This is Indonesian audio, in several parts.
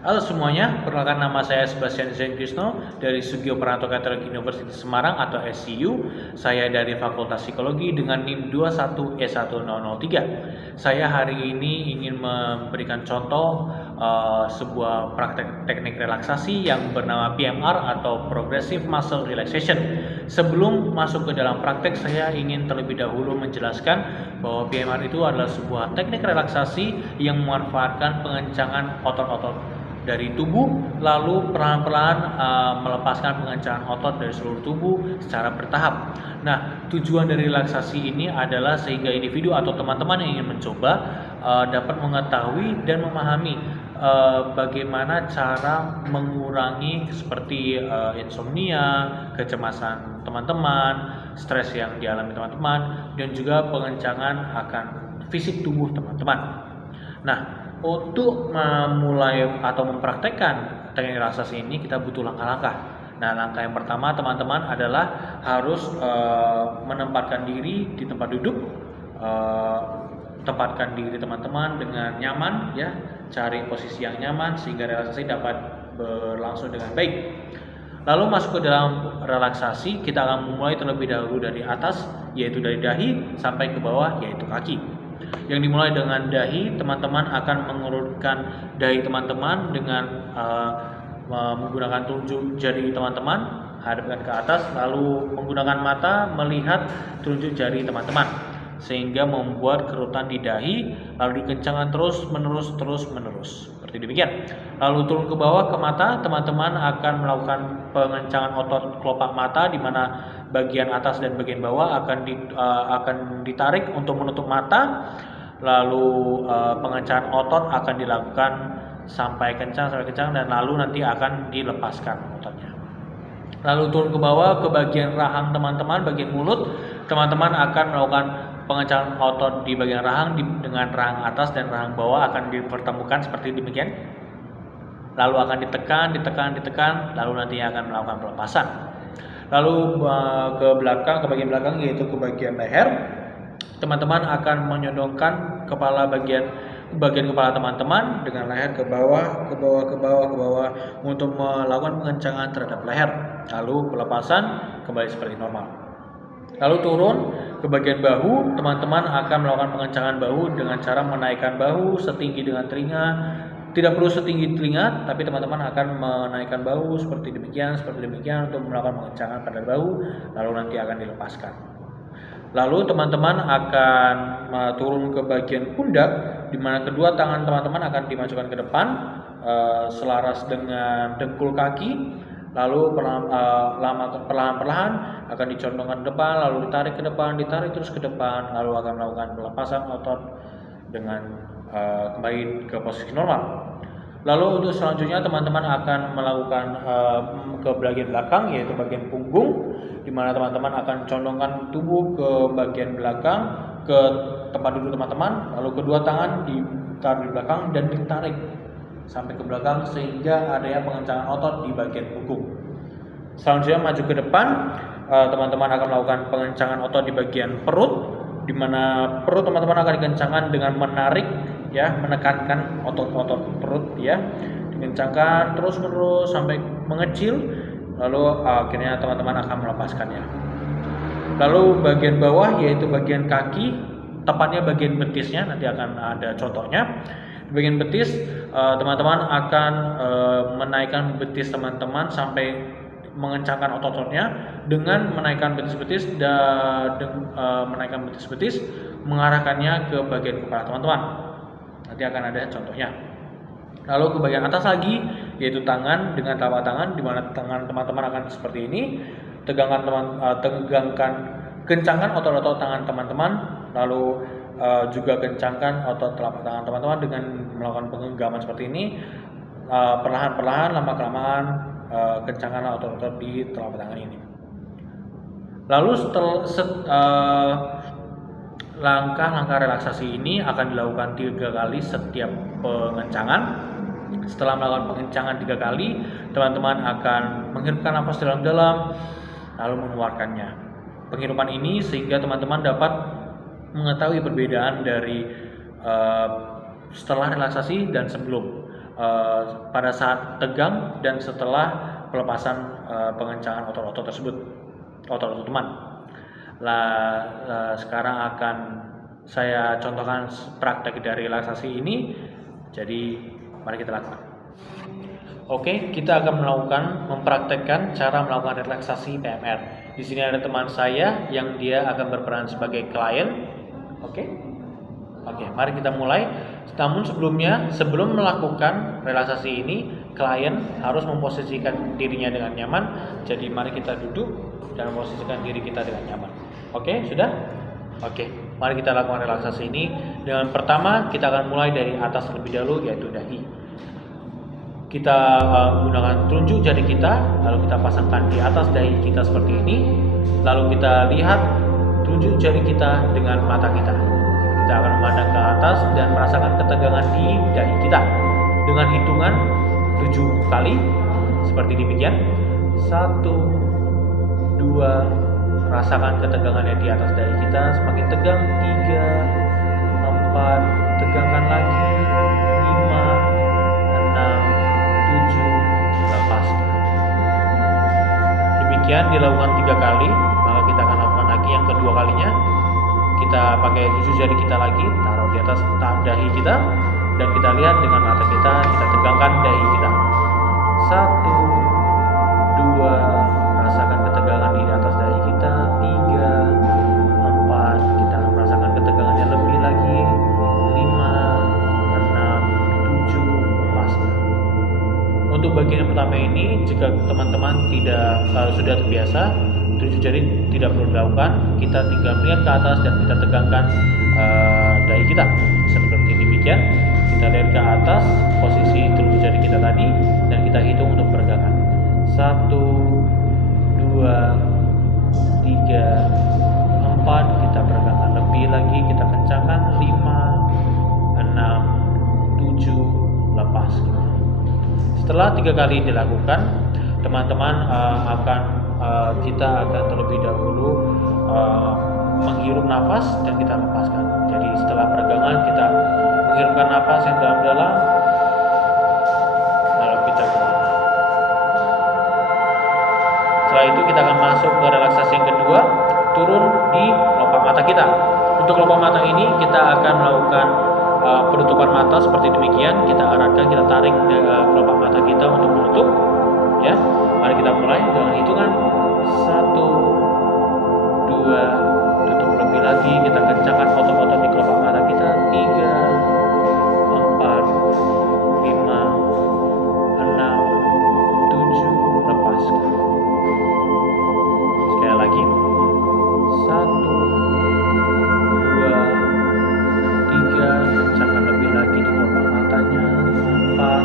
Halo semuanya, perkenalkan nama saya Sebastian Zain Krisno dari Sugio Prahanto Catholic University Semarang atau SCU. Saya dari Fakultas Psikologi dengan NIM 21E1003. Saya hari ini ingin memberikan contoh sebuah praktek teknik relaksasi yang bernama PMR atau Progressive Muscle Relaxation. Sebelum masuk ke dalam praktek, saya ingin terlebih dahulu menjelaskan bahwa PMR itu adalah sebuah teknik relaksasi yang memanfaatkan pengencangan otot-otot dari tubuh, lalu perlahan-lahan melepaskan pengencangan otot dari seluruh tubuh secara bertahap. Nah, tujuan dari relaksasi ini adalah sehingga individu atau teman-teman yang ingin mencoba dapat mengetahui dan memahami bagaimana cara mengurangi seperti insomnia, kecemasan teman-teman, stres yang dialami teman-teman, dan juga pengencangan akan fisik tubuh teman-teman. Nah, untuk memulai atau mempraktekkan teknik relaksasi ini kita butuh langkah-langkah. Nah, langkah yang pertama teman-teman adalah harus menempatkan diri di tempat duduk. Tempatkan diri teman-teman dengan nyaman ya, cari posisi yang nyaman sehingga relaksasi dapat berlangsung dengan baik. Lalu masuk ke dalam relaksasi, kita akan memulai terlebih dahulu dari atas, yaitu dari dahi sampai ke bawah, yaitu kaki. Yang dimulai dengan dahi, teman-teman akan mengurutkan dahi teman-teman dengan menggunakan telunjuk jari teman-teman, hadapkan ke atas, lalu menggunakan mata melihat telunjuk jari teman-teman, sehingga membuat kerutan di dahi, lalu dikencangkan terus-menerus. Seperti demikian. Lalu turun ke bawah ke mata, teman-teman akan melakukan pengencangan otot kelopak mata, di mana bagian atas dan bagian bawah akan ditarik untuk menutup mata. Lalu pengencangan otot akan dilakukan sampai kencang dan lalu nanti akan dilepaskan ototnya. Lalu turun ke bawah ke bagian rahang teman-teman, bagian mulut, teman-teman akan melakukan pengencangan otot di bagian rahang dengan rahang atas dan rahang bawah akan dipertemukan seperti demikian. Lalu akan ditekan, lalu nanti akan melakukan pelepasan. Lalu ke belakang, ke bagian belakang yaitu ke bagian leher. Teman-teman akan menyodongkan bagian kepala teman-teman dengan leher ke bawah untuk melakukan pengencangan terhadap leher. Lalu pelepasan kembali seperti normal. Lalu turun ke bagian bahu, teman-teman akan melakukan pengencangan bahu dengan cara menaikkan bahu setinggi dengan telinga. Tidak perlu setinggi telinga, tapi teman-teman akan menaikkan bahu seperti demikian untuk melakukan pengencangan pada bahu, lalu nanti akan dilepaskan. Lalu teman-teman akan turun ke bagian pundak, di mana kedua tangan teman-teman akan dimasukkan ke depan selaras dengan dengkul kaki. Lalu perlahan-lahan akan dicondongkan ke depan, lalu ditarik ke depan, ditarik terus ke depan, lalu akan melakukan pelepasan otot dengan kembali ke posisi normal. Lalu untuk selanjutnya teman-teman akan melakukan ke bagian belakang, yaitu bagian punggung, di mana teman-teman akan condongkan tubuh ke bagian belakang, ke tempat duduk teman-teman, lalu kedua tangan ditaruh di belakang dan ditarik sampai ke belakang sehingga adanya pengencangan otot di bagian punggung. Selanjutnya maju ke depan, teman-teman akan melakukan pengencangan otot di bagian perut, di mana perut teman-teman akan dikencangkan dengan menarik ya, menekankan otot-otot perut ya, dikencangkan terus-menerus sampai mengecil, lalu akhirnya teman-teman akan melepaskannya. Lalu bagian bawah yaitu bagian kaki, tepatnya bagian betisnya, nanti akan ada contohnya. Di bagian betis, teman-teman akan menaikkan betis teman-teman sampai mengencangkan otot-ototnya dengan menaikkan betis-betis mengarahkannya ke bagian kepala teman-teman. Nanti akan ada contohnya. Lalu ke bagian atas lagi yaitu tangan dengan telapak tangan, di mana tangan teman-teman akan seperti ini. Kencangkan otot-otot tangan teman-teman, lalu juga kencangkan otot telapak tangan teman-teman dengan melakukan penggenggaman seperti ini. Perlahan-perlahan, lama-kelamaan kencangkan otot-otot di telapak tangan ini. Lalu langkah-langkah relaksasi ini akan dilakukan 3 kali setiap pengencangan. Setelah melakukan pengencangan 3 kali, teman-teman akan menghirupkan nafas dalam-dalam lalu mengeluarkannya. Penghirupan ini sehingga teman-teman dapat mengetahui perbedaan dari setelah relaksasi dan sebelum. pada saat tegang dan setelah pelepasan pengencangan otot-otot tersebut, otot-otot teman. Sekarang akan saya contohkan praktek dari relaksasi ini. Jadi mari kita lakukan. Oke, kita akan mempraktekkan cara melakukan relaksasi PMR. Di sini ada teman saya yang dia akan berperan sebagai klien. Oke, mari kita mulai. Namun sebelum melakukan relaksasi ini, klien harus memposisikan dirinya dengan nyaman. Jadi mari kita duduk dan memposisikan diri kita dengan nyaman. Oke, sudah? Oke, mari kita lakukan relaksasi ini. Dengan pertama, kita akan mulai dari atas terlebih dahulu, yaitu dahi. Kita gunakan telunjuk jari kita, lalu kita pasangkan di atas dahi kita seperti ini. Lalu kita lihat telunjuk jari kita dengan mata kita. Kita akan memandang ke atas dan merasakan ketegangan di dahi kita dengan hitungan 7 kali seperti demikian. 1, 2, rasakan ketegangannya di atas dahi kita semakin tegang. 3, 4, tegangkan lagi. 5, 6, 7, lepaskan. Demikian dilakukan 3 kali, maka kita akan lakukan lagi yang kedua kalinya. Kita pakai 7 jari kita lagi, taruh di atas dahi kita, dan kita lihat dengan mata kita tegangkan dahi kita. 1, 2, rasakan ketegangan di atas dahi kita. 3, 4, kita merasakan ketegangannya lebih lagi. 5, 6, 7, lepaskan. Untuk bagian yang pertama ini, jika teman-teman sudah terbiasa, 7 jari tidak perlu dilakukan. Kita tinggal melihat ke atas dan kita tegangkan dahi kita seperti demikian. Kita lihat ke atas posisi 7 jari kita tadi dan kita hitung untuk peregangan. 1, 2, 3, 4, kita peregangkan lebih lagi, kita kencangkan. 5, 6, 7, lepaskan. Setelah 3 kali dilakukan, teman-teman kita akan terlebih dahulu menghirup nafas dan kita lepaskan. Jadi setelah peregangan kita menghirupkan nafas yang dalam-dalam, lalu kita keluarkan. Setelah itu kita akan masuk ke relaksasi yang kedua, turun di kelopak mata kita. Untuk kelopak mata ini kita akan melakukan penutupan mata seperti demikian. Kita arahkan, kita tarik kelopak mata kita untuk menutup. Ya, mari kita mulai dengan hitungan 1, 2, tutup lebih lagi, kita kencangkan otot-otot di kelopak mata kita. 3, 4, 5, 6, 7, lepaskan. Sekali lagi. 1, 2, 3, kencangkan lebih lagi di kelopak matanya. 4,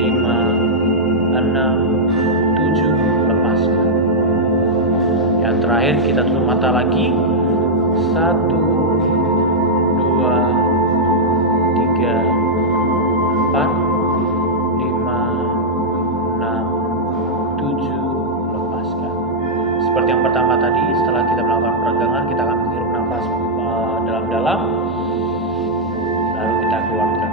5, 6, 7, lepaskan. Yang terakhir kita tutup mata lagi. 1, 2, 3, 4, 5, 6, 7, lepaskan. Seperti yang pertama tadi, setelah kita melakukan peregangan, kita akan menghirup nafas dalam-dalam, lalu kita keluarkan.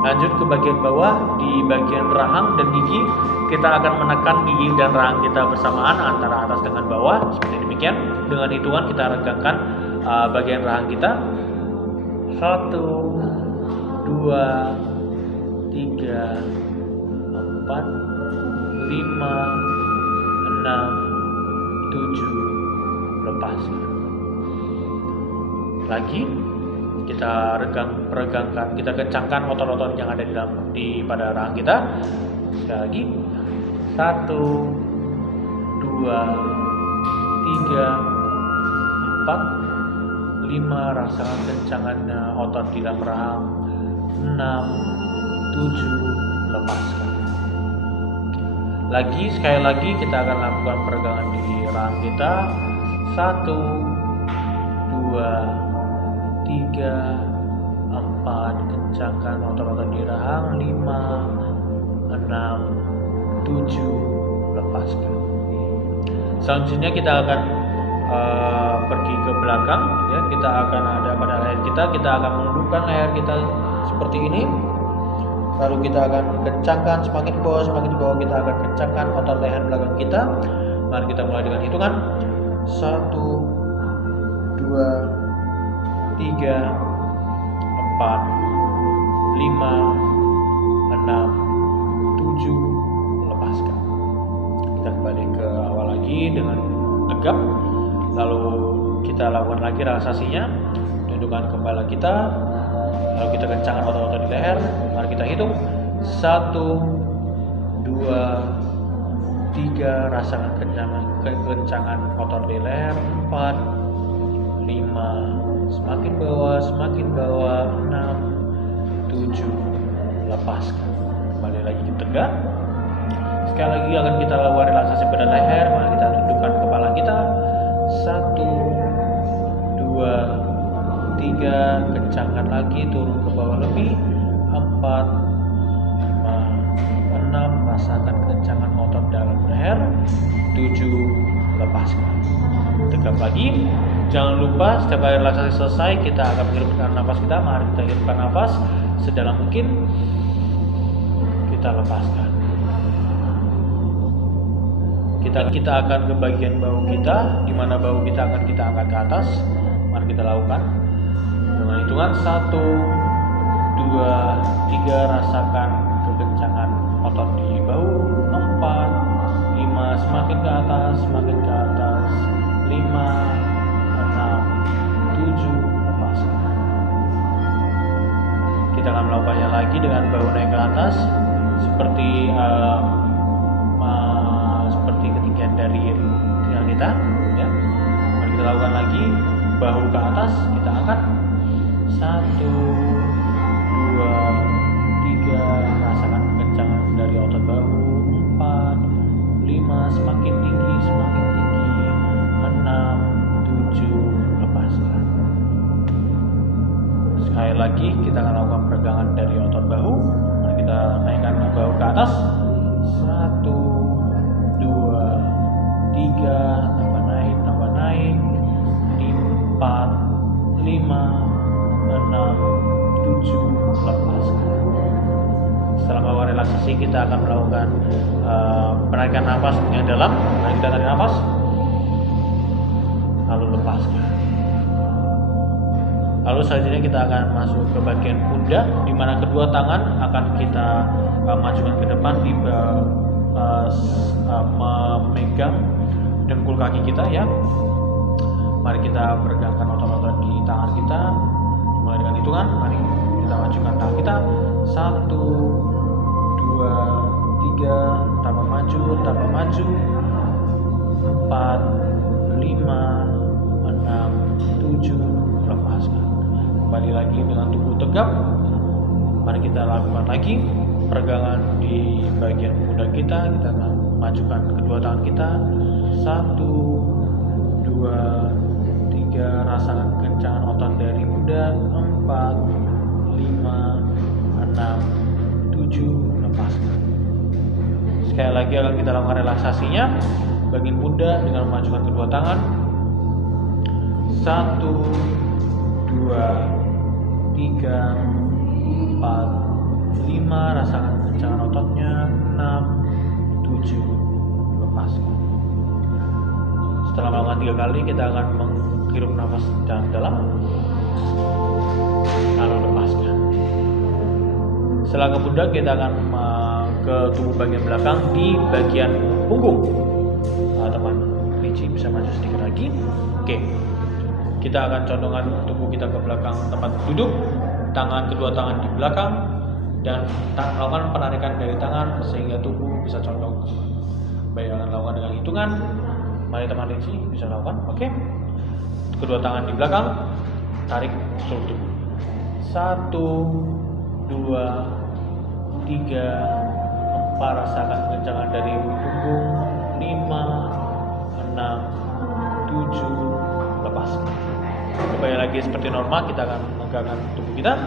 Lanjut ke bagian bawah, di bagian rahang dan gigi, kita akan menekan gigi dan rahang kita bersamaan antara atas dengan bawah seperti demikian. Dengan hitungan kita regangkan bagian rahang kita. 1, 2, 3, 4, 5, 6, 7, lepaskan. Lagi kita peregangkan, kita kencangkan otot-otot yang ada pada rahang kita. Sekali lagi. 1, 2, 3, 4, 5, rasakan kencangannya otot di dalam rahang. 6, 7, lepaskan. Sekali lagi kita akan lakukan peregangan di rahang kita. 1, 2, 3, 4, kencangkan otot-otot di rahang. 5, 6, 7, lepaskan. Selanjutnya kita akan pergi ke belakang, ya. Kita akan ada pada leher kita akan menundukkan leher kita seperti ini. Lalu kita akan kencangkan semakin ke bawah kita akan kencangkan otot leher belakang kita. Mari kita mulai dengan hitungan 1, 2, 3, 4, 5, 6, 7, lepaskan. Kita kembali ke awal lagi dengan tegap. Lalu kita lakukan lagi relaksasinya. Tundukkan kepala kita. Lalu kita kencangkan otot-otot di leher. Mari kita hitung 1, 2, 3, rasakan kencangan otot di leher. 4, 5, semakin bawah, 6, 7, lepaskan. Kembali lagi ke tegak. Sekali lagi akan kita lakukan relaksasi pada leher. Mari kita tundukkan kepala kita. 1, 2, 3, kencangkan lagi, turun ke bawah lebih. 4, 5, 6, rasakan kencangan otot dalam leher. 7, lepaskan. Tegap lagi. Jangan lupa setiap kali relaksasi selesai kita akan menghirupkan nafas kita. Mari kita hirupkan nafas sedalam mungkin. Kita lepaskan. Kita akan ke bagian bahu kita, di mana bahu kita akan kita angkat ke atas. Mari kita lakukan dengan hitungan 1, 2, 3, rasakan kekencangan otot di bahu. 4, 5, semakin ke atas, 5, 6, 7, lepaskan. Kita akan melakukannya lagi dengan bahu naik ke atas seperti ketinggian dari telinga kita, ya. Mari kita lakukan lagi, bahu ke atas, kita angkat. 1, 2, 3, rasakan kekencangan dari otot bahu. 4, 5, semakin tinggi, 6, 7, lepaskan. Sekali lagi kita akan lakukan peregangan dari otot bahu. Mari kita naikkan bahu ke atas. 1, 2, 3, tambah naik. 4, 5, 6, 7, lepaskan. Setelah melakukan relaksasi kita akan melakukan penarikan nafas yang dalam. Mari kita tarik nafas, lalu lepaskan. Lalu selanjutnya kita akan masuk ke bagian pundak, di mana kedua tangan akan kita majukan ke depan, memegang dengkul kaki kita, ya. Mari kita peregangkan otot-otot di tangan kita. Dimulai dengan hitungan. Mari kita majukan tangan kita. 1, 2, 3, tambah maju. 4, 5, 6, 7, lepaskan. Kembali lagi dengan tubuh tegap. Mari kita lakukan lagi peregangan di bagian pundak kita. Kita akan majukan kedua tangan kita. 1, 2, 3, rasakan kencangan otot dari pundak. 4, 5, 6, 7, lepaskan. Sekali lagi akan kita lakukan relaksasinya bagian pundak dengan memajukan kedua tangan. 1, 2, 3, 4, 5, rasakan kencangan ototnya. 6, 7, lepaskan. Setelah melakukan 3 kali, kita akan menghirup nafas dalam, lalu lepaskan. Setelah ke pundak, kita akan ke tubuh bagian belakang di bagian punggung. Teman Ricci bisa maju sedikit lagi. Oke. Kita akan condongkan tubuh kita ke belakang tempat duduk, kedua tangan di belakang, dan lakukan penarikan dari tangan sehingga tubuh bisa condong. Baik, akan lakukan dengan hitungan. Mari teman Ricci bisa lakukan. Oke. Kedua tangan di belakang, tarik seluruh tubuh. 1, 2, 3, 4, rasakan kencangan dari punggung. 5, 6, 7, lepaskan. Kembali lagi seperti normal, kita akan menegakkan tubuh kita.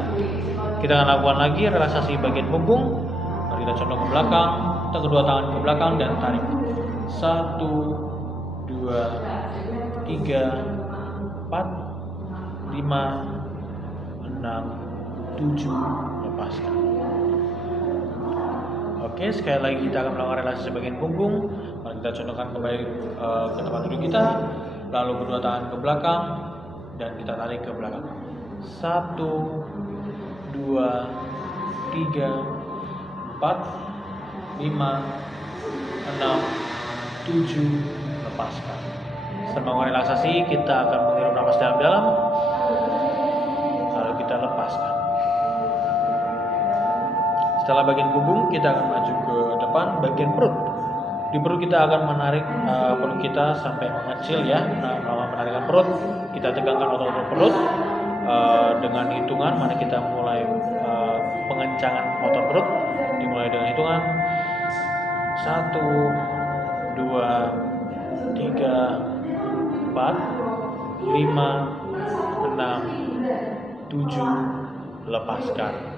Kita akan lakukan lagi relaksasi bagian punggung. Mari kita condong ke belakang, kedua tangan ke belakang dan tarik. 1, 2, 3, 4, 5, 6, 7, lepaskan. Oke, sekali lagi kita akan melakukan relaksasi bagian punggung. Mari kita condongkan kembali ke tempat duduk kita, lalu kedua tangan ke belakang dan kita tarik ke belakang. 1, 2, 3, 4, 5, 6, 7, lepaskan. Setelah relaksasi, kita akan menghirup napas dalam-dalam, lalu kita lepaskan. Setelah bagian punggung, kita akan maju ke depan bagian perut. Di perut kita akan menarik perut kita sampai mengecil ya. Nah, menarikan perut, kita tegangkan otot-otot perut dengan hitungan. Mari kita mulai pengencangan otot perut. Dimulai dengan hitungan 1, 2, 3, 4, 5, 6, 7, lepaskan.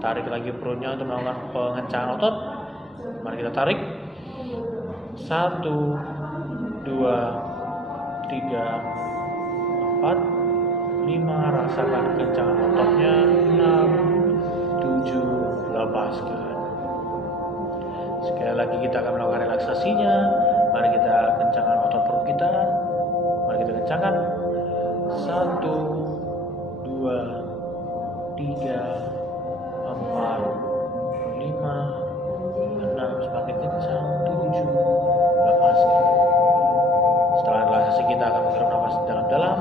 Tarik lagi perutnya untuk melakukan pengencangan otot. Mari kita tarik 1, 2, 3, 4, 5, rasakan kencangan ototnya. 6, 7, lepaskan. Sekali lagi kita akan melakukan relaksasinya. Mari kita kencangkan otot perut kita. Mari kita kencangkan 1, 2, 3, 4, 5, 6, semakin kencang, 7, lepaskan. Setelah relaksasi kita akan menghirup nafas dalam-dalam.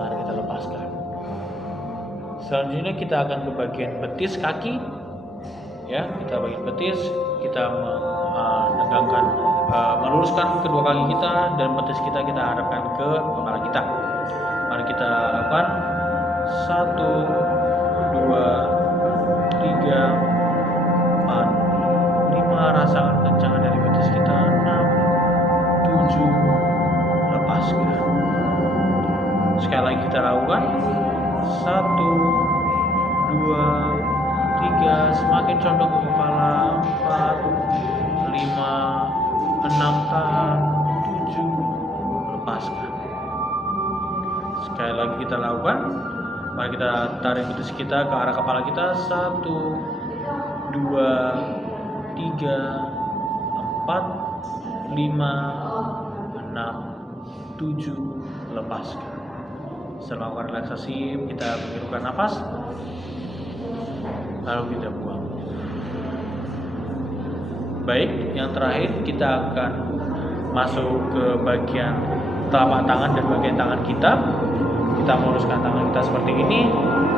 Mari kita lepaskan. Selanjutnya kita akan ke bagian betis kaki. Ya, kita bagian betis, kita menegangkan, meluruskan kedua kaki kita dan betis kita hadapkan ke kepala kita. Mari kita lakukan 1, 2, 3, 4, 5, rasakan kencangan dari betis kita. 6, 7, lepaskan. Sekali lagi kita lakukan 1, 2, 3, semakin condong ke kepala. 4, 5, 6, tahan. 7, lepaskan. Sekali lagi kita lakukan. Mari kita tarik betis kita ke arah kepala kita. 1, 2, 3, 4, 5, 6, 7, lepaskan. Setelah melakukan relaksasi, kita menghirupkan nafas, lalu kita buang. Baik, yang terakhir kita akan masuk ke bagian telapak tangan dan bagian tangan kita. Kita meluruskan tangan kita seperti ini.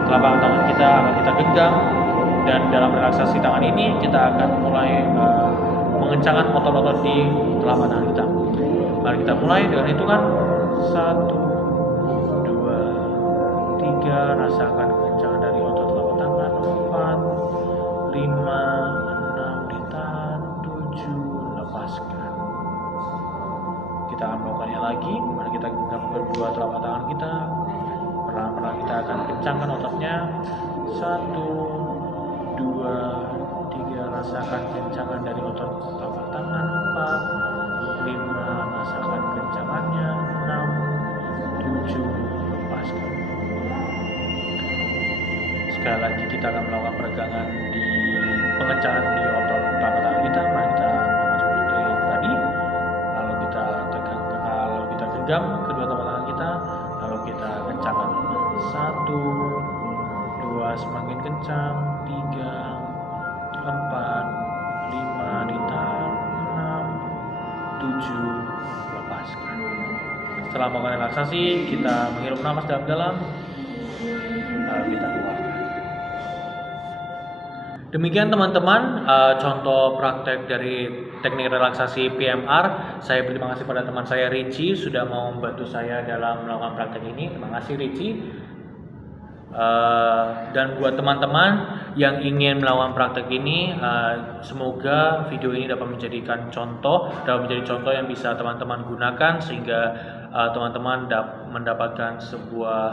Telapak tangan kita akan kita genggam, dan dalam relaksasi tangan ini kita akan mulai mengencangkan otot-otot di telapak tangan kita. Mari kita mulai dengan hitungan 1, 2, 3, rasakan kencangan dari otot telapak tangan. 4, 5, 6, ditahan. 7, lepaskan. Kita akan melakukannya lagi. Mari kita genggam kedua telapak tangan kita. Perlahan-lahan kita akan kencangkan ototnya. 1, 2, 3, rasakan kencangan dari otot telapak tangan. 4, 5, rasakan kencangannya. 6, 7, lepaskan. Sekali lagi kita akan melakukan peregangan di pengencangan di otot telapak tangan kita. Mari kita melakukan seperti tadi. Lalu kita tegang, lalu kita genggam kedua telapak tangan kita. Lalu kita kencangkan. 1, 2, semakin kencang. 3, 4, 5, ditahan. 6, 7, lepaskan. Setelah melakukan relaksasi, kita menghirup nafas dalam-dalam, lalu kita keluarkan. Demikian teman-teman, contoh praktek dari teknik relaksasi PMR. Saya berterima kasih pada teman saya Richie sudah mau membantu saya dalam melakukan praktek ini. Terima kasih Richie. Dan buat teman-teman yang ingin melakukan praktek ini, semoga video ini dapat menjadikan contoh, yang bisa teman-teman gunakan sehingga teman-teman mendapatkan sebuah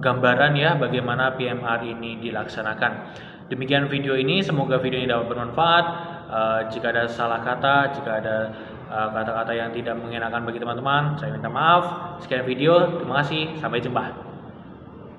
gambaran ya bagaimana PMR ini dilaksanakan. Demikian video ini, semoga video ini dapat bermanfaat. Jika ada salah kata, jika ada kata-kata yang tidak mengenakan bagi teman-teman, saya minta maaf. Sekian video, terima kasih, sampai jumpa.